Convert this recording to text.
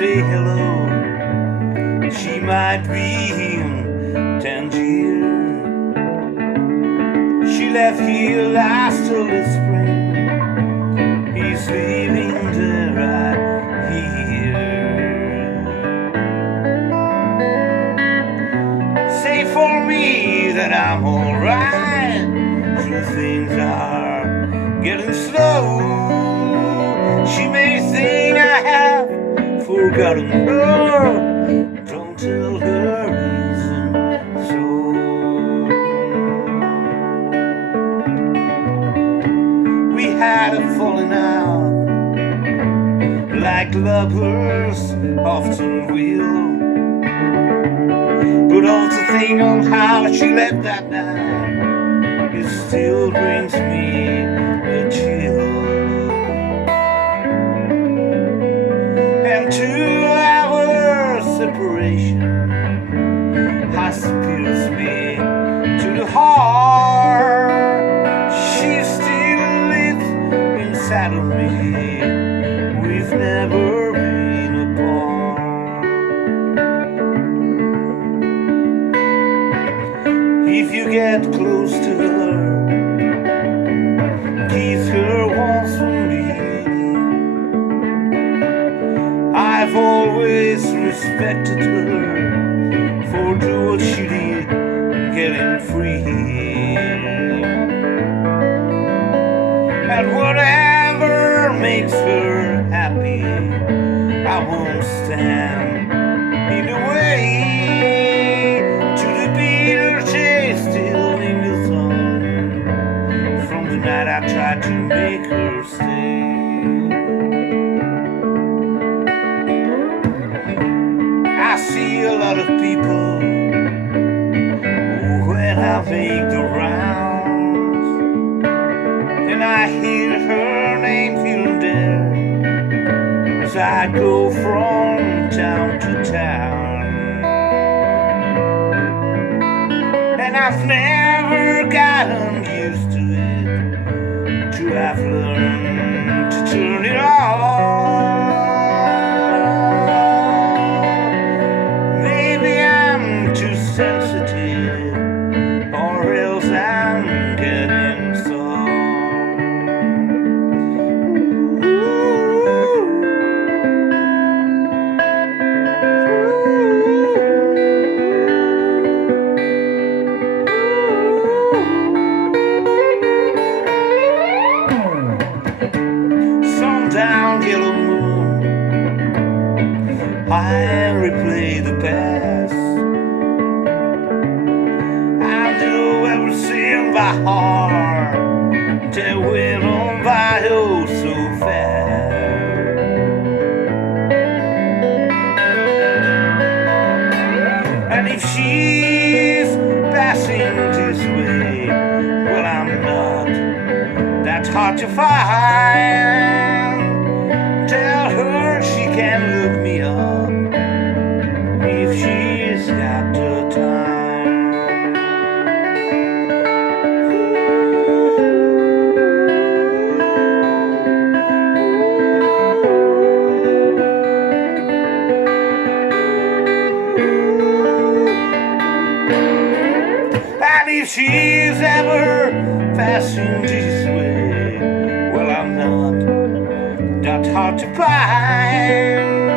say hello. She might be in Tangier. She left here last early spring. He's leaving there right here. Say for me that I'm alright. True things are getting slow. She may think I have forgotten her. Don't tell her reason so. We had a falling out, like lovers often will. But all to think on how she left that night, it still brings me a chill. And 2 hours separation has pierced me to the heart. She still lives inside of me. We've never been apart. If you get close to her, kiss her once for me. I've always respected her for doing what she did and getting free. And whatever makes her happy, I won't stand in the way. To the bitter taste still in the sun. From the night I tried to make her stay. I see a lot of people when I make the rounds, and I hear her name here and there as I go from town to town. And I've never gotten used to it, to have learned to turn it on. Sensitive, or else I'm getting soft. Sundown, yellow moon, I replay the past. By heart, they went on by oh so fast. And if she's passing this way, well, I'm not that hard to find. Tell her she can look me up if she's got the time. If she's ever passing this way, well, I'm not that hard to find.